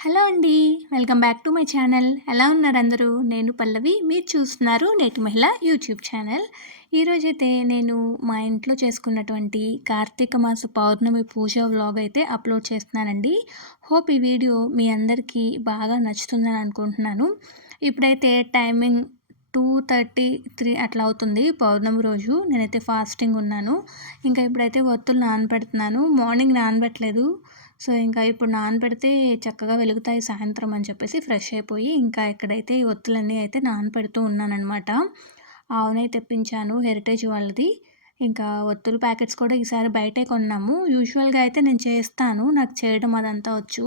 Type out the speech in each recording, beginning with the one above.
Hello అండి welcome back to my channel. ఎలా ఉన్నారు అందరూ? నేను పల్లవి మీరు చూస్తున్నారు నేటి మహిళ యూట్యూబ్ ఛానల్. ఈరోజైతే నేను మా ఇంట్లో చేసుకున్నటువంటి కార్తీక మాస పౌర్ణమి పూజ వ్లాగ్ అయితే అప్లోడ్ చేస్తున్నానండి. హోప్ ఈ వీడియో మీ అందరికీ బాగా నచ్చుతుందని అనుకుంటున్నాను. ఇప్పుడైతే టైమింగ్ టూ థర్టీ త్రీ అట్లా అవుతుంది పౌర్ణమి రోజు. నేనైతే ఫాస్టింగ్ ఉన్నాను. ఇంకా ఇప్పుడైతే ఒత్తులు నానబెడుతున్నాను. మార్నింగ్ నానబెట్టలేదు. సో ఇంకా ఇప్పుడు నానబెడితే చక్కగా వెలుగుతాయి సాయంత్రం అని చెప్పేసి ఫ్రెష్ అయిపోయి ఇంకా ఇక్కడైతే ఈ ఒత్తులన్నీ అయితే నానబెడుతూ ఉన్నానన్నమాట. ఆవునే తెప్పించాను హెరిటేజ్ వాళ్ళది. ఇంకా ఒత్తుల ప్యాకెట్స్ కూడా ఈసారి బయటే కొన్నాము. యూజువల్గా అయితే నేను చేస్తాను నాకు చేయడం అదంతా వచ్చు.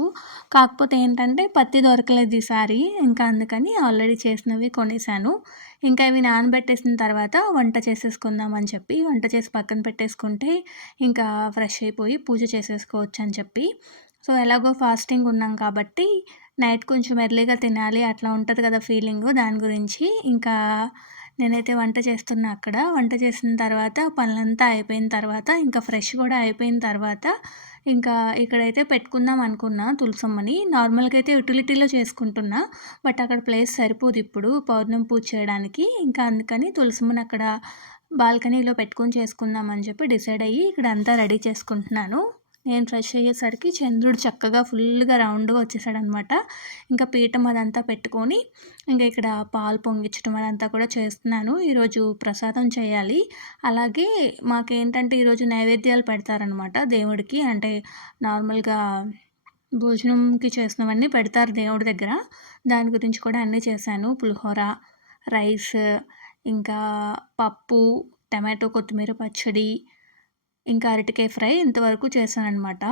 కాకపోతే ఏంటంటే పత్తి దొరకలేదు ఈసారి ఇంకా అందుకని ఆల్రెడీ చేసినవి కొనేసాను ఇంకా ఇవి నానబెట్టేసిన తర్వాత వంట చేసేసుకుందాం అని చెప్పి వంట చేసి పక్కన పెట్టేసుకుంటే ఇంకా ఫ్రెష్ అయిపోయి పూజ చేసేసుకోవచ్చు అని చెప్పి. సో ఎలాగో ఫాస్టింగ్ ఉన్నాం కాబట్టి నైట్ కొంచెం ఎర్లీగా తినాలి అట్లా ఉంటుంది కదా ఫీలింగ్ దాని గురించి. ఇంకా నేనైతే వంట చేస్తున్నా అక్కడ. వంట చేసిన తర్వాత పనులంతా అయిపోయిన తర్వాత ఇంకా ఫ్రెష్ కూడా అయిపోయిన తర్వాత ఇంకా ఇక్కడైతే పెట్టుకుందాం అనుకున్నా తులసమ్మని. నార్మల్గా అయితే యూటిలిటీలో చేసుకుంటున్నా బట్ అక్కడ ప్లేస్ సరిపోదు ఇప్పుడు పౌర్ణమి పూజ చేయడానికి. ఇంకా అందుకని తులసమ్మని అక్కడ బాల్కనీలో పెట్టుకొని చేసుకుందాం అని చెప్పి డిసైడ్ అయ్యి ఇక్కడ అంతా రెడీ చేసుకుంటున్నాను. నేను ఫ్రెష్ అయ్యేసరికి చంద్రుడు చక్కగా ఫుల్గా రౌండ్గా వచ్చేసాడనమాట. ఇంకా పీఠం అదంతా పెట్టుకొని ఇంకా ఇక్కడ పాలు పొంగించడం అదంతా కూడా చేస్తున్నాను. ఈరోజు ప్రసాదం చేయాలి. అలాగే మాకేంటంటే ఈరోజు నైవేద్యాలు పెడతారనమాట దేవుడికి. అంటే నార్మల్గా భోజనంకి చేసినవన్నీ పెడతారు దేవుడి దగ్గర. దాని గురించి కూడా అన్నీ చేశాను. పులిహోర రైస్ ఇంకా పప్పు టమాటో కొత్తిమీర పచ్చడి ఇంకా అరటికాయ ఫ్రై ఇంతవరకు చేశానమాట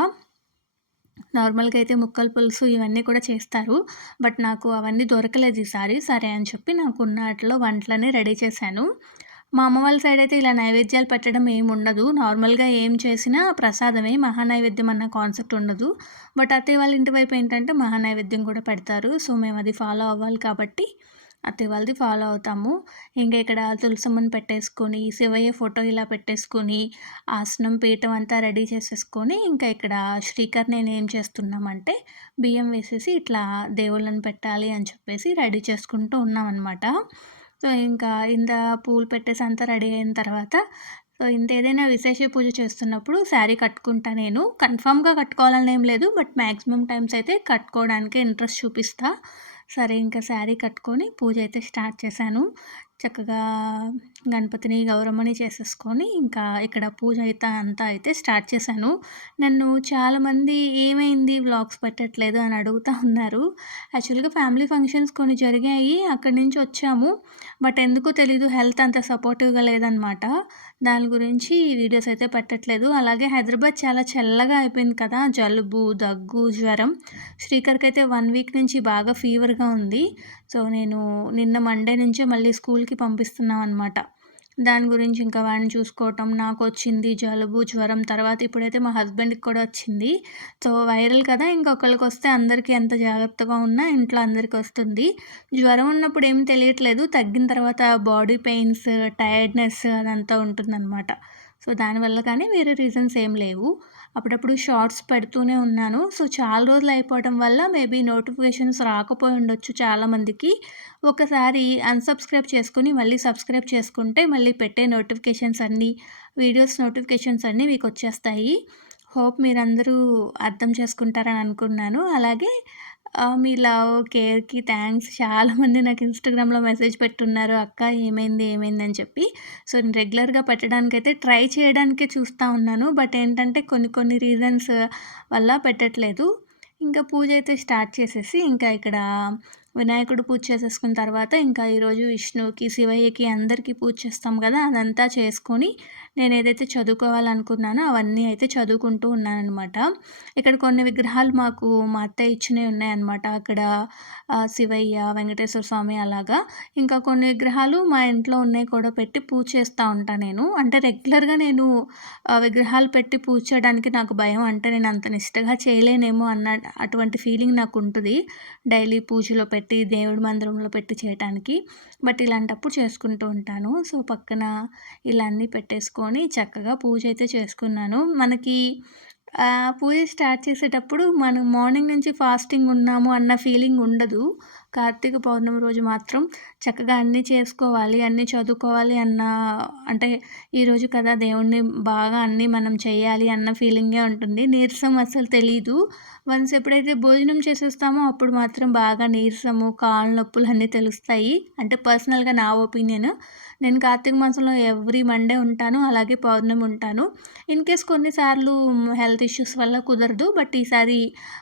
నార్మల్గా అయితే ముక్కల పులుసు ఇవన్నీ కూడా చేస్తారు. బట్ నాకు అవన్నీ దొరకలేదు ఈసారి. సరే అని చెప్పి నాకు ఉన్న వాటిలో వంటలని రెడీ చేశాను. మా అమ్మ వాళ్ళ సైడ్ అయితే ఇలా నైవేద్యాలు పెట్టడం ఏమి ఉండదు. నార్మల్గా ఏం చేసినా ప్రసాదమే మహానైవేద్యం అన్న కాన్సెప్ట్ ఉండదు. బట్ అత్తయ్య వాళ్ళ ఇంటి వైపు ఏంటంటే మహానైవేద్యం కూడా పెడతారు. సో మేము అది ఫాలో అవ్వాలి కాబట్టి అత్తయ్య వాళ్ళది ఫాలో అవుతాము. ఇంకా ఇక్కడ తులసమ్మని పెట్టేసుకొని శివయ్య ఫోటో ఇలా పెట్టేసుకొని ఆసనం పీఠం అంతా రెడీ చేసేసుకొని ఇంకా ఇక్కడ శ్రీకర్ నేను ఏం చేస్తున్నామంటే బియ్యం వేసేసి ఇట్లా దేవుళ్ళని పెట్టాలి అని చెప్పేసి రెడీ చేసుకుంటూ ఉన్నామన్నమాట. సో ఇంకా ఇంత పూలు పెట్టేసి అంతా రెడీ అయిన తర్వాత సో ఇంత ఏదైనా విశేష పూజ చేస్తున్నప్పుడు శారీ కట్టుకుంటా నేను. కన్ఫామ్గా కట్టుకోవాలని ఏం లేదు బట్ మ్యాక్సిమం టైమ్స్ అయితే కట్టుకోవడానికి ఇంట్రెస్ట్ చూపిస్తా. సరే ఇంకా శారీ కట్టుకొని పూజ అయితే స్టార్ట్ చేశాను. చక్కగా గణపతిని గౌరమ్మని చేసేసుకొని ఇంకా ఇక్కడ పూజ అయితే అంతా అయితే స్టార్ట్ చేశాను. నన్ను చాలామంది ఏమైంది వ్లాగ్స్ పెట్టట్లేదు అని అడుగుతూ ఉన్నారు. యాక్చువల్గా ఫ్యామిలీ ఫంక్షన్స్ కొన్ని జరిగాయి అక్కడి నుంచి వచ్చాము. బట్ ఎందుకో తెలీదు హెల్త్ అంత సపోర్టివ్గా లేదనమాట. దాని గురించి వీడియోస్ అయితే పెట్టట్లేదు. అలాగే హైదరాబాద్ చాలా చల్లగా అయిపోయింది కదా జలుబు దగ్గు జ్వరం. శ్రీకర్కి అయితే వన్ వీక్ నుంచి బాగా ఫీవర్గా ఉంది. సో నేను నిన్న మండే నుంచే మళ్ళీ స్కూల్కి పంపిస్తున్నాం అనమాట దాని గురించి ఇంకా వాడిని చూసుకోవటం నాకు వచ్చింది జలుబు జ్వరం తర్వాత ఇప్పుడైతే మా హస్బెండ్కి కూడా వచ్చింది. సో వైరల్ కదా ఇంకొకరికి వస్తే అందరికీ ఎంత జాగ్రత్తగా ఉన్నా ఇంట్లో అందరికీ వస్తుంది. జ్వరం ఉన్నప్పుడు ఏం తెలియట్లేదు తగ్గిన తర్వాత బాడీ పెయిన్స్ టైర్డ్నెస్ అదంతా ఉంటుందన్నమాట. సో దానివల్ల కానీ వేరే రీజన్స్ ఏం లేవు. అప్పుడప్పుడు షార్ట్స్ పెడుతూనే ఉన్నాను. సో చాలా రోజులు అయిపోవడం వల్ల మేబీ నోటిఫికేషన్స్ రాకపోయి ఉండొచ్చు చాలామందికి ఒకసారి అన్సబ్స్క్రైబ్ చేసుకుని మళ్ళీ సబ్స్క్రైబ్ చేసుకుంటే మళ్ళీ పెట్టే నోటిఫికేషన్స్ అన్నీ వీడియోస్ నోటిఫికేషన్స్ అన్నీ మీకు వచ్చేస్తాయి. హోప్ మీరందరూ అర్థం చేసుకుంటారని అనుకున్నాను. అలాగే మీ లవ్ కేర్కి థ్యాంక్స్ చాలామంది నాకు ఇన్స్టాగ్రామ్లో మెసేజ్ పెట్టున్నారు. అక్క ఏమైంది ఏమైంది? అని చెప్పి. సో నేను రెగ్యులర్గా పెట్టడానికైతే ట్రై చేయడానికే చూస్తూ ఉన్నాను. బట్ ఏంటంటే కొన్ని కొన్ని రీజన్స్ వల్ల పెట్టట్లేదు. ఇంకా పూజ అయితే స్టార్ట్ చేసేసి ఇంకా ఇక్కడ వినాయకుడు పూజ చేసేసుకున్న తర్వాత ఇంకా ఈరోజు విష్ణువుకి శివయ్యకి అందరికీ పూజ చేస్తాం కదా అదంతా చేసుకొని నేను ఏదైతే చదువుకోవాలనుకున్నానో అవన్నీ అయితే చదువుకుంటూ ఉన్నానమాట ఇక్కడ కొన్ని విగ్రహాలు మాకు మా అత్తయ్య ఇచ్చినవి ఉన్నాయన్నమాట. అక్కడ శివయ్య వెంకటేశ్వర స్వామి అలాగా. ఇంకా కొన్ని విగ్రహాలు మా ఇంట్లో ఉన్నాయి కూడా పెట్టి పూజ చేస్తూ ఉంటాను నేను. అంటే రెగ్యులర్గా నేను విగ్రహాలు పెట్టి పూజ చేయడానికి నాకు భయం అంటే నేను అంత నిష్టగా చేయలేనేమో అన్న అటువంటి ఫీలింగ్ నాకు ఉంటుంది. డైలీ పూజలో పెట్టి పెట్టి దేవుడి మందిరంలో పెట్టి చేయటానికి బట్ ఇలాంటప్పుడు చేసుకుంటూ ఉంటాను సో పక్కన ఇలా అన్నీ పెట్టేసుకొని చక్కగా పూజ అయితే చేసుకున్నాను మనకి పూజ స్టార్ట్ చేసేటప్పుడు మనం మార్నింగ్ నుంచి ఫాస్టింగ్ ఉన్నాము అన్న ఫీలింగ్ ఉండదు. కార్తీక పౌర్ణమి రోజు మాత్రం చక్కగా అన్నీ చేసుకోవాలి, అన్నీ చదువుకోవాలి అన్న అంటే ఈరోజు కదా దేవుణ్ణి బాగా అన్నీ మనం చేయాలి అన్న ఫీలింగే ఉంటుంది. నీరసం అస్సలు తెలీదు. వన్స్ ఎప్పుడైతే భోజనం చేసేస్తామో అప్పుడు మాత్రం బాగా నీరసము, కాళ్ళ నొప్పులు అన్నీ తెలుస్తాయి. అంటే పర్సనల్‌గా నా ఒపీనియన్. నేను కార్తీక మాసంలో ఎవ్రీ మండే ఉంటాను. అలాగే పౌర్ణమి ఉంటాను. ఇన్ కేస్ కొన్నిసార్లు హెల్త్ ఇష్యూస్ వల్ల కుదరదు. బట్ ఈసారి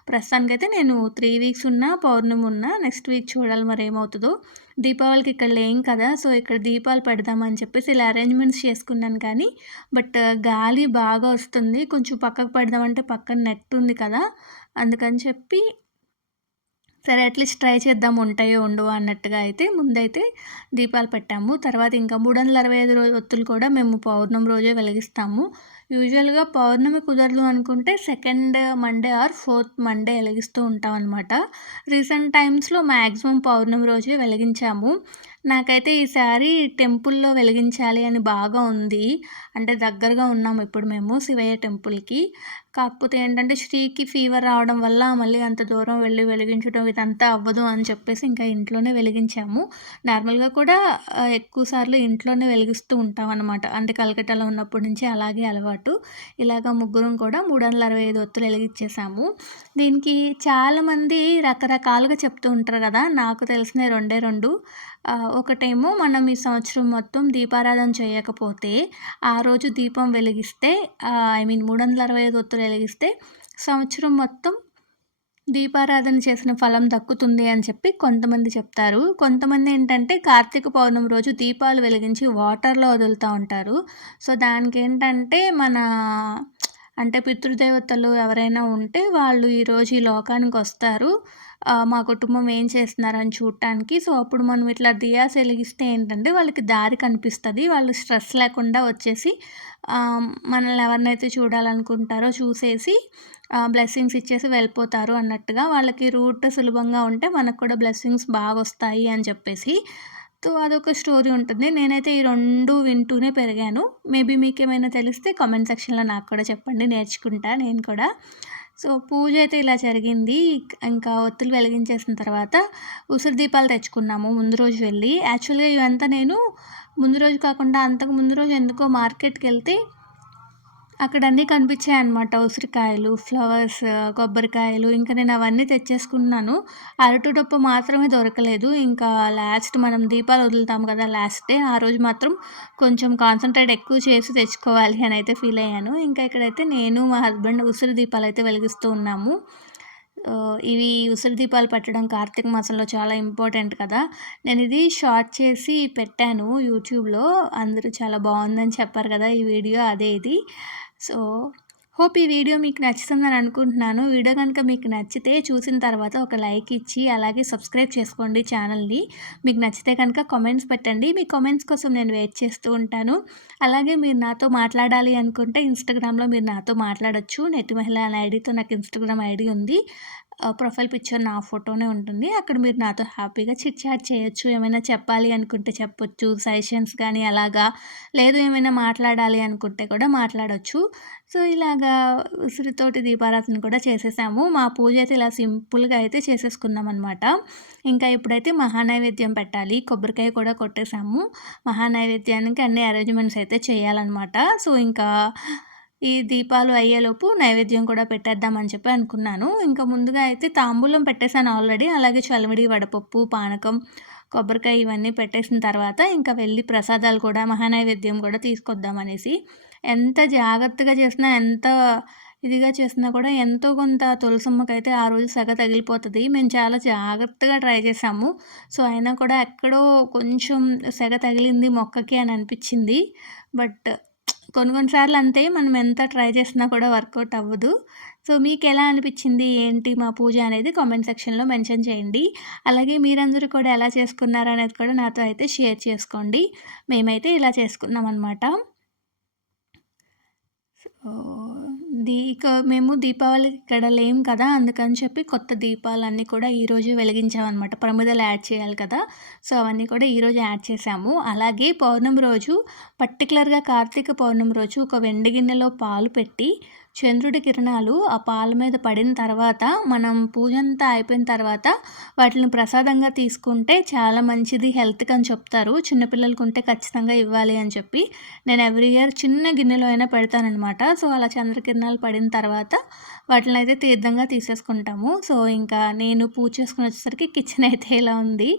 ప్రస్తుతానికైతే నేను త్రీ వీక్స్ ఉన్నా, పౌర్ణమి ఉన్నా. నెక్స్ట్ వీక్ చూడాలి మరి ఏమవుతుందో దీపావళికి ఇక్కడ లేం కదా! సో, ఇక్కడ దీపాలు పెడదామని చెప్పేసి ఇలా అరేంజ్‌మెంట్స్ చేసుకున్నాను కానీ, బట్ గాలి బాగా వస్తుంది. కొంచెం పక్కకు పెడదామంటే పక్కన నెట్ ఉంది కదా! అందుకని చెప్పి సరే అట్లీస్ట్ ట్రై చేద్దాం ఉంటాయో ఉండవో అన్నట్టుగా అయితే ముందైతే దీపాలు పెట్టాము. తర్వాత ఇంకా మూడు వందల అరవై ఐదు రోజు ఒత్తులు కూడా మేము పౌర్ణమి రోజే వెలిగిస్తాము. యూజువల్‌గా పౌర్ణమి కుదరదు అనుకుంటే second Monday or fourth Monday వెలిగిస్తూ ఉంటాం అనమాట రీసెంట్ టైమ్స్‌లో మాక్సిమం పౌర్ణమి రోజే వెలిగించాము. నాకైతే ఈసారి టెంపుల్‌లో వెలిగించాలి అని బాగా ఉంది. అంటే దగ్గరగా ఉన్నాము ఇప్పుడు మేము శివయ్య టెంపుల్‌కి. కాకపోతే ఏంటంటే శ్రీకి ఫీవర్ రావడం వల్ల మళ్ళీ అంత దూరం వెళ్ళి వెలిగించడం ఇదంతా అవ్వదు అని చెప్పేసి ఇంకా ఇంట్లోనే వెలిగించాము. నార్మల్‌గా కూడా ఎక్కువసార్లు ఇంట్లోనే వెలిగిస్తూ ఉంటాం అనమాట అంటే కలకట్టాలో ఉన్నప్పటి నుంచి అలాగే అలవాటు. ఇలాగ ముగ్గురం కూడా 365 ఒత్తులు వెలిగించేసాము దీనికి చాలామంది రకరకాలుగా చెప్తూ ఉంటారు కదా! నాకు తెలిసిన రెండే రెండు ఒకటేమో మనం ఈ సంవత్సరం మొత్తం దీపారాధన చేయకపోతే, ఆ రోజు దీపం వెలిగిస్తే ఐ మీన్ 365 ఒత్తులు వెలిగిస్తే సంవత్సరం మొత్తం దీపారాధన చేసిన ఫలం దక్కుతుంది అని చెప్పి కొంతమంది చెప్తారు. కొంతమంది ఏంటంటే కార్తీక పౌర్ణమి రోజు దీపాలు వెలిగించి వాటర్‌లో వదులుతూ ఉంటారు. సో, దానికి ఏంటంటే మన అంటే పితృదేవతలు ఎవరైనా ఉంటే వాళ్ళు ఈరోజు ఈ లోకానికి వస్తారు మా కుటుంబం ఏం చేస్తున్నారని చూడటానికి. సో, అప్పుడు మనం ఇట్లా దియాస్ వెలిగిస్తే ఏంటంటే వాళ్ళకి దారి కనిపిస్తుంది వాళ్ళు స్ట్రెస్ లేకుండా వచ్చేసి మనల్ని ఎవరినైతే చూడాలనుకుంటారో చూసేసి బ్లెస్సింగ్స్ ఇచ్చేసి వెళ్ళిపోతారు అన్నట్టుగా. వాళ్ళకి రూట్ సులభంగా ఉంటే మనకు కూడా బ్లెస్సింగ్స్ బాగొస్తాయి అని చెప్పేసి. సో, అదొక స్టోరీ ఉంటుంది. నేనైతే ఈ రెండు వింటూనే పెరిగాను. మేబీ మీకు ఏమైనా తెలిస్తే కామెంట్ సెక్షన్‌లో నాకు కూడా చెప్పండి. నేర్చుకుంటా నేను కూడా. సో, పూజ అయితే ఇలా జరిగింది. ఇంకా ఒత్తులు వెలిగించేసిన తర్వాత ఉసిరి దీపాలు తెచ్చుకున్నాము ముందు రోజు వెళ్ళి. యాక్చువల్‌గా ఇవంతా నేను ముందు రోజు కాకుండా అంతకు ముందు రోజు ఎందుకో మార్కెట్కి వెళ్తే అక్కడ అన్నీ కనిపించాయన్నమాట. ఉసిరికాయలు, ఫ్లవర్స్, కొబ్బరికాయలు ఇంకా నేను అవన్నీ తెచ్చేసుకున్నాను. అరటిడొప్ప మాత్రమే దొరకలేదు. ఇంకా లాస్ట్ మనం దీపాలు వదులుతాం కదా! లాస్ట్ డే ఆ రోజు మాత్రం కొంచెం కాన్సంట్రేట్ ఎక్కువ చేసి తెచ్చుకోవాలి అని అయితే ఫీల్ అయ్యాను. ఇంకా ఇక్కడైతే నేను, మా హస్బెండ్ ఉసిరి దీపాలు అయితే వెలిగిస్తూ ఉన్నాము. ఇవి ఉసిరి దీపాలు పెట్టడం కార్తీక మాసంలో చాలా ఇంపార్టెంట్ కదా! నేను ఇది షార్ట్ చేసి పెట్టాను యూట్యూబ్‌లో. అందరూ చాలా బాగుందని చెప్పారు కదా! ఈ వీడియో అదే ఇది. సో, హోప్ ఈ వీడియో మీకు నచ్చుతుందని అనుకుంటున్నాను. వీడియో కనుక మీకు నచ్చితే చూసిన తర్వాత ఒక లైక్ ఇచ్చి అలాగే సబ్స్క్రైబ్ చేసుకోండి ఛానల్‌ని. మీకు నచ్చితే కనుక కామెంట్స్ పెట్టండి. మీ కామెంట్స్ కోసం నేను వెయిట్ చేస్తూ ఉంటాను. అలాగే మీరు నాతో మాట్లాడాలి అనుకుంటే ఇన్‌స్టాగ్రామ్‌లో మీరు నాతో మాట్లాడొచ్చు. నెట్ మహిళ అనే ఐడితో నాకు ఇన్‌స్టాగ్రామ్ ఐడి ఉంది. ప్రొఫైల్ పిక్చర్ నా ఫోటోనే ఉంటుంది. అక్కడ మీరు నాతో హ్యాపీగా చిట్ చాట్ చేయొచ్చు. ఏమైనా చెప్పాలి అనుకుంటే చెప్పొచ్చు. సజెషన్స్ కానీ అలాగా. లేదు ఏమైనా మాట్లాడాలి అనుకుంటే కూడా మాట్లాడొచ్చు. సో, ఇలాగా ఉసిరితోటి దీపారాధన కూడా చేసేసాము. మా పూజ అయితే ఇలా సింపుల్‌గా అయితే చేసేసుకున్నామనమాట. ఇంకా ఇప్పుడైతే మహానైవేద్యం పెట్టాలి. కొబ్బరికాయ కూడా కొట్టేసాము. మహానైవేద్యానికి అన్ని అరేంజ్‌మెంట్స్ అయితే చేయాలన్నమాట సో, ఇంకా ఈ దీపాలు అయ్యేలోపు నైవేద్యం కూడా పెట్టేద్దామని చెప్పి అనుకున్నాను. ఇంకా ముందుగా అయితే తాంబూలం పెట్టేశాను ఆల్రెడీ. అలాగే చలివిడి, వడపప్పు, పానకం, కొబ్బరికాయ ఇవన్నీ పెట్టేసిన తర్వాత ఇంకా వెళ్ళి ప్రసాదాలు కూడా మహానైవేద్యం కూడా తీసుకొద్దామనేసి. ఎంత జాగ్రత్తగా చేసినా, ఎంత ఇదిగా చేసినా కూడా ఎంతో కొంత తులసమ్మకైతే ఆ రోజు సెగ తగిలిపోతుంది మేము చాలా జాగ్రత్తగా ట్రై చేసాము. సో, అయినా కూడా ఎక్కడో కొంచెం సెగ తగిలింది మొక్కకి అని అనిపించింది బట్ కొన్ని కొన్ని సార్లు అంతే మనం ఎంత ట్రై చేసినా కూడా వర్కౌట్ అవ్వదు. సో, మీకు ఎలా అనిపించింది ఏంటి మా పూజ అనేది కామెంట్ సెక్షన్‌లో మెన్షన్ చేయండి. అలాగే మీరందరూ కూడా ఎలా చేసుకున్నారు అనేది కూడా నాతో అయితే షేర్ చేసుకోండి. మేమైతే ఇలా చేసుకున్నామనమాట. సో, దీ ఇక మేము దీపావళి ఇక్కడ లేము కదా! అందుకని చెప్పి కొత్త దీపాలన్నీ కూడా ఈరోజు వెలిగించామన్నమాట ప్రమిదలు యాడ్ చేయాలి కదా! సో, అవన్నీ కూడా ఈరోజు యాడ్ చేసాము అలాగే పౌర్ణమి రోజు పర్టికులర్గా కార్తీక పౌర్ణమి రోజు ఒక వెండి గిన్నెలో పాలు పెట్టి చంద్రుడి కిరణాలు ఆ పాల మీద పడిన తర్వాత మనం పూజ అంతా అయిపోయిన తర్వాత వాటిని ప్రసాదంగా తీసుకుంటే చాలా మంచిది హెల్త్కి అని చెప్తారు. చిన్నపిల్లలకు ఉంటే ఖచ్చితంగా ఇవ్వాలి అని చెప్పి నేను ఎవ్రీ ఇయర్ చిన్న గిన్నెలో అయినా పెడతానమాట సో అలా చంద్రకిరణాలు పడిన తర్వాత వాటిని అయితే తీర్థంగా తీసేసుకుంటాము. సో ఇంకా నేను పూజ చేసుకుని వచ్చేసరికి కిచెన్ అయితే ఇలా ఉంది.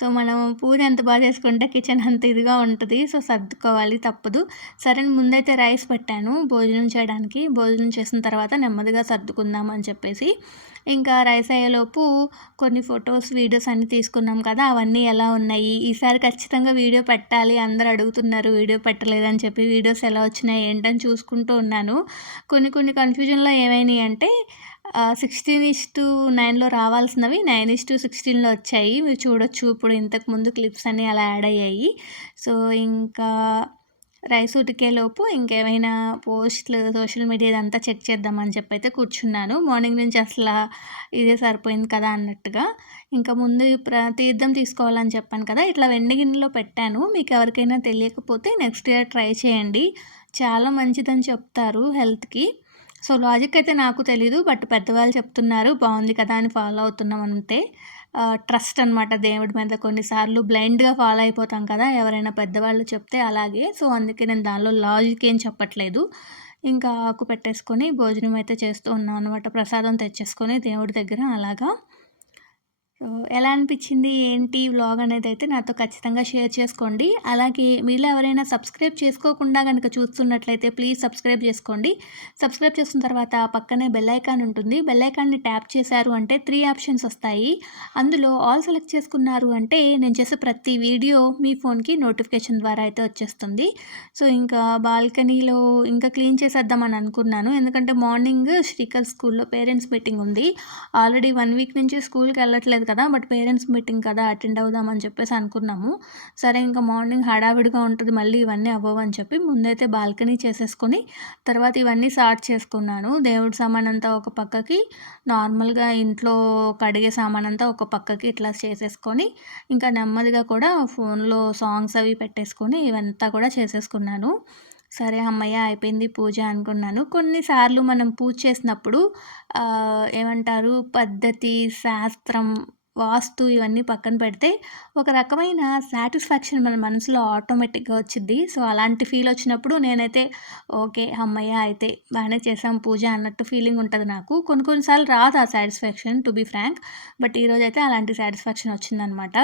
సో మనం పూజ ఎంత బాగా చేసుకుంటే కిచెన్ అంత ఇదిగా ఉంటుంది. సో సర్దుకోవాలి తప్పదు. సరే ముందైతే రైస్ పెట్టాను భోజనం చేయడానికి. భోజనం చేసిన తర్వాత నెమ్మదిగా సర్దుకుందాం అని చెప్పేసి ఇంకా రైస్ అయ్యేలోపు కొన్ని ఫొటోస్ వీడియోస్ అన్నీ తీసుకున్నాం కదా అవన్నీ ఎలా ఉన్నాయి? ఈసారి ఖచ్చితంగా వీడియో పెట్టాలి. అందరు అడుగుతున్నారు వీడియో పెట్టలేదని చెప్పి వీడియోస్ ఎలా వచ్చినాయి? ఏంటని చూసుకుంటూ ఉన్నాను. కొన్ని కొన్ని కన్ఫ్యూజన్లో ఏమైనాయి అంటే సిక్స్టీన్ ఇస్ టు నైన్లో రావాల్సినవి నైన్ ఇస్ టు సిక్స్టీన్లో వచ్చాయి. మీరు చూడొచ్చు. ఇప్పుడు ఇంతకుముందు క్లిప్స్ అన్నీ అలా యాడ్ అయ్యాయి. సో ఇంకా రైస్ ఉడికేలోపు ఇంకేమైనా పోస్ట్లు సోషల్ మీడియా ఇదంతా చెక్ చేద్దామని చెప్పి అయితే కూర్చున్నాను. మార్నింగ్ నుంచి అసలు ఇదే సరిపోయింది కదా అన్నట్టుగా. ఇంకా ముందు ప్ర తీర్థం తీసుకోవాలని చెప్పాను కదా ఇట్లా వెండి గిన్నెలో పెట్టాను. మీకు ఎవరికైనా తెలియకపోతే నెక్స్ట్ ఇయర్ ట్రై చేయండి. చాలా మంచిదని చెప్తారు హెల్త్కి. సో లాజిక్ అయితే నాకు తెలీదు బట్ పెద్దవాళ్ళు చెప్తున్నారు బాగుంది కదా అని ఫాలో అవుతున్నాం అంతే. ట్రస్ట్ అనమాట దేవుడి మీద కొన్నిసార్లు బ్లైండ్గా ఫాలో అయిపోతాం కదా ఎవరైనా పెద్దవాళ్ళు చెప్తే అలాగే. సో అందుకే నేను దానిలో లాజిక్ ఏం చెప్పట్లేదు. ఇంకా ఆకు పెట్టేసుకొని భోజనం అయితే చేస్తూ ఉన్నాం అనమాట ప్రసాదం తెచ్చేసుకొని దేవుడి దగ్గర అలాగా ఎలా అనిపించింది? ఏంటి వ్లాగ్ అనేది అయితే నాతో ఖచ్చితంగా షేర్ చేసుకోండి. అలాగే మీలో ఎవరైనా సబ్స్క్రైబ్ చేసుకోకుండా కనుక చూస్తున్నట్లయితే ప్లీజ్ సబ్స్క్రైబ్ చేసుకోండి. సబ్స్క్రైబ్ చేసిన తర్వాత పక్కనే బెల్ ఐకాన్ ఉంటుంది. బెల్ ఐకాన్ని ట్యాప్ చేశారు అంటే త్రీ ఆప్షన్స్ వస్తాయి. అందులో ఆల్ సెలెక్ట్ చేసుకున్నారు అంటే నేను చేసే ప్రతి వీడియో మీ ఫోన్కి నోటిఫికేషన్ ద్వారా అయితే వచ్చేస్తుంది. సో ఇంకా బాల్కనీలో ఇంకా క్లీన్ చేసేద్దామని అనుకున్నాను. ఎందుకంటే మార్నింగ్ శ్రీకల్ స్కూల్లో పేరెంట్స్ మీటింగ్ ఉంది. ఆల్రెడీ వన్ వీక్ నుంచి స్కూల్కి వెళ్ళట్లేదు కదా బట్ పేరెంట్స్ మీటింగ్ కదా అటెండ్ అవుదామని చెప్పేసి అనుకున్నాము. సరే ఇంకా మార్నింగ్ హడావిడిగా ఉంటుంది మళ్ళీ ఇవన్నీ అవ్వవు అని చెప్పి ముందైతే బాల్కనీ చేసేసుకొని తర్వాత ఇవన్నీ సార్ట్ చేసుకున్నాను. దేవుడి సామాన్ అంతా ఒక పక్కకి నార్మల్గా ఇంట్లో కడిగే సామాన్ అంతా ఒక పక్కకి ఇట్లా చేసేసుకొని ఇంకా నెమ్మదిగా కూడా ఫోన్లో సాంగ్స్ అవి పెట్టేసుకొని ఇవంతా కూడా చేసేసుకున్నాను. సరే అమ్మయ్య అయిపోయింది పూజ అనుకున్నాను. కొన్నిసార్లు మనం పూజ చేసినప్పుడు ఏమంటారు పద్ధతి శాస్త్రం వాస్తు ఇవన్నీ పక్కన పెడితే ఒక రకమైన సాటిస్ఫాక్షన్ మన మనసులో ఆటోమేటిక్గా వచ్చింది సో అలాంటి ఫీల్ వచ్చినప్పుడు నేనైతే ఓకే అమ్మయ్య అయితే బాగానే చేసాం పూజ అన్నట్టు ఫీలింగ్ ఉంటుంది నాకు. కొన్ని కొన్నిసార్లు రాదు ఆ satisfaction to be frank. But ఈరోజు అయితే అలాంటి సాటిస్ఫాక్షన్ వచ్చిందనమాట.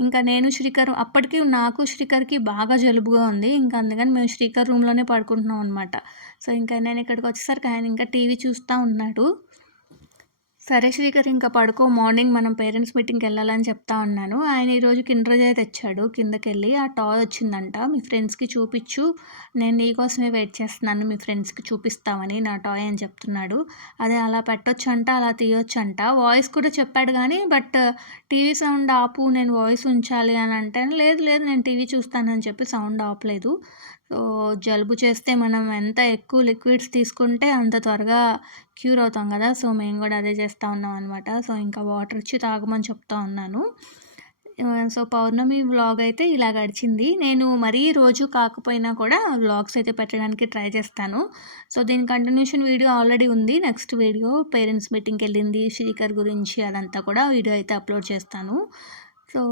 ఇంకా నేను శ్రీకర్ అప్పటికి నాకు శ్రీకర్కి బాగా జలుబుగా ఉంది. ఇంకా అందుకని మేము శ్రీకర్ రూమ్లోనే పడుకుంటున్నాం అనమాట. సో ఇంకా నేను ఇక్కడికి వచ్చేసరికి ఆయన ఇంకా టీవీ చూస్తూ ఉన్నాడు. సరే శ్రీకర్ ఇంకా పడుకో మార్నింగ్ మనం పేరెంట్స్ మీటింగ్కి వెళ్ళాలని చెప్తా ఉన్నాను. ఆయన ఈరోజు కిండ్రజాయ్ తెచ్చాడు కిందకి వెళ్ళి ఆ టాయ్ వచ్చిందంట. మీ ఫ్రెండ్స్కి చూపించు నేను నీకోసమే వెయిట్ చేస్తున్నాను. మీ ఫ్రెండ్స్కి చూపిస్తామని నా టాయ్ అని చెప్తున్నాడు. అదే అలా పెట్టొచ్చు అంట అలా తీయొచ్చు అంట వాయిస్ కూడా చెప్పాడు కానీ బట్ టీవీ సౌండ్ ఆపు నేను వాయిస్ ఉంచాలి అని అంటే లేదు లేదు నేను టీవీ చూస్తానని చెప్పి సౌండ్ ఆపలేదు. సో జలుబు చేస్తే మనం ఎంత ఎక్కువ లిక్విడ్స్ తీసుకుంటే అంత త్వరగా క్యూర్ అవుతాం కదా. సో మేము కూడా అదే చేస్తూ ఉన్నాం అనమాట సో ఇంకా వాటర్ ఇచ్చి తాగమని చెప్తా ఉన్నాను. సో పౌర్ణమి వ్లాగ్ అయితే ఇలా గడిచింది. నేను మరీ రోజు కాకపోయినా కూడా వ్లాగ్స్ అయితే పెట్టడానికి ట్రై చేస్తాను. సో దీని కంటిన్యూషన్ వీడియో ఆల్రెడీ ఉంది. నెక్స్ట్ వీడియో పేరెంట్స్ మీటింగ్కి వెళ్ళింది శ్రీకర్ గురించి అదంతా కూడా వీడియో అయితే అప్లోడ్ చేస్తాను. సో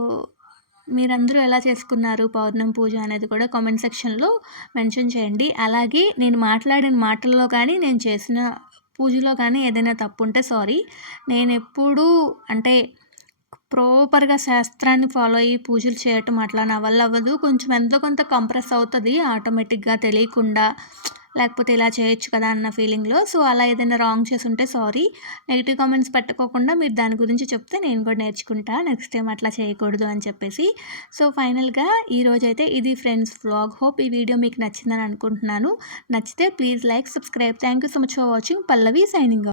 మీరందరూ ఎలా చేసుకున్నారు పౌర్ణమి పూజ అనేది కూడా కామెంట్ సెక్షన్లో మెన్షన్ చేయండి. అలాగే నేను మాట్లాడిన మాటల్లో కానీ నేను చేసిన పూజలో కానీ ఏదైనా తప్పు ఉంటే సారీ నేను ఎప్పుడూ అంటే ప్రాపర్గా శాస్త్రాన్ని ఫాలో అయ్యి పూజలు చేయటం అట్లా నా వల్ల అవ్వదు. కొంచెం ఎంతో కొంత కంప్రెస్ అవుతుంది ఆటోమేటిక్గా తెలియకుండా లేకపోతే ఇలా చేయొచ్చు కదా అన్న ఫీలింగ్లో సో అలా ఏదైనా రాంగ్ చేసి ఉంటే సారీ నెగిటివ్ కామెంట్స్ పెట్టుకోకుండా మీరు దాని గురించి చెప్తే నేను కూడా నేర్చుకుంటా. నెక్స్ట్ టైం అట్లా చేయకూడదు అని చెప్పేసి. సో ఫైనల్గా ఈరోజైతే ఇది ఫ్రెండ్స్ వ్లాగ్ హోప్ ఈ వీడియో మీకు నచ్చిందని అనుకుంటున్నాను. నచ్చితే please like subscribe thank you so much for watching Pallavi signing